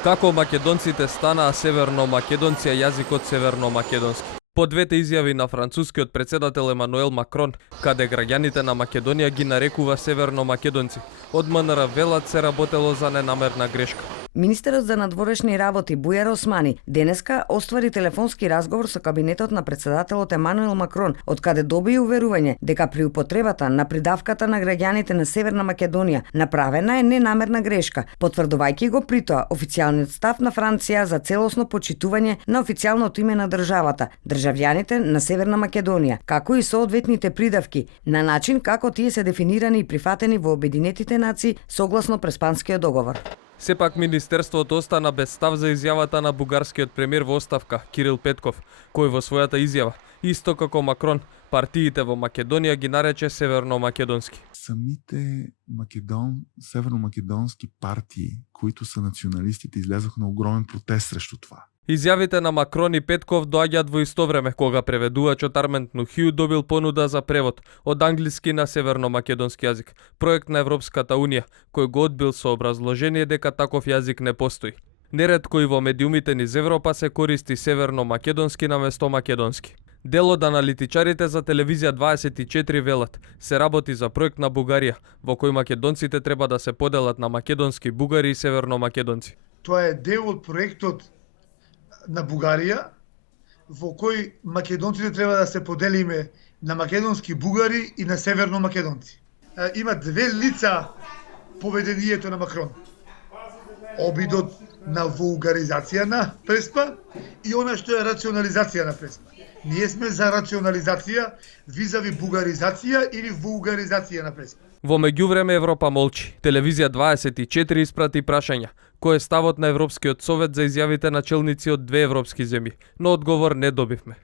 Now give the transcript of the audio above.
Како македонците станаа северно-македонци, а јазикот северно-македонски. По двете изјави на францускиот претседател Емануел Макрон, каде граѓаните на Македонија ги нарекува северно-македонци, од МНР велат се работело за ненамерна грешка. Министерот за надворешни работи Бујар Османи денеска оствари телефонски разговор со кабинетот на претседателот Емануел Макрон, од каде доби уверување дека при употребата на придавката на граѓаните на Северна Македонија направена е ненамерна грешка, потврдувајќи го при тоа официјалниот став на Франција за целосно почитување на официјалното име на државата, државјаните на Северна Македонија, како и соодветните придавки, на начин како тие се дефинирани и прифатени во Обединетите нации согласно Преспанскиот договор. Сепак Министерството остана без став за изјавата на бугарскиот премиер во оставка Кирил Петков, кој во својата изјава, исто како Макрон, партиите во Македонија ги нарече северно-македонски. Самите северно-македонски партии, които са националистите, излязоха на огромен протест срещу това. Изјавите на Макрон и Петков доаѓаат во исто време, кога преведувачот Армент Нухију добил понуда за превод од англиски на северно-македонски јазик, проект на Европската Унија, кој го одбил со образложение дека таков јазик не постои. Неретко и во медиумите низ Европа се користи северно-македонски наместо македонски. Дел од аналитичарите за телевизија 24 велат, се работи за проект на Бугарија, во кој македонците треба да се поделат на македонски бугари и северно-македонци. Тоа е дел од проектот на Бугарија, во кој македонците треба да се поделиме на македонски бугари и на северно-македонци. Има две лица поведението на Макрон. Обидот на вулгаризација на Преспа и она што е рационализација на Преспа. Ние сме за рационализација визави бугаризација или вулгаризација на Преспа. Во меѓувреме Европа молчи. Телевизија 24 испрати прашања, кој е ставот на Европскиот совет за изјавите на челници од две европски земји, но одговор не добивме.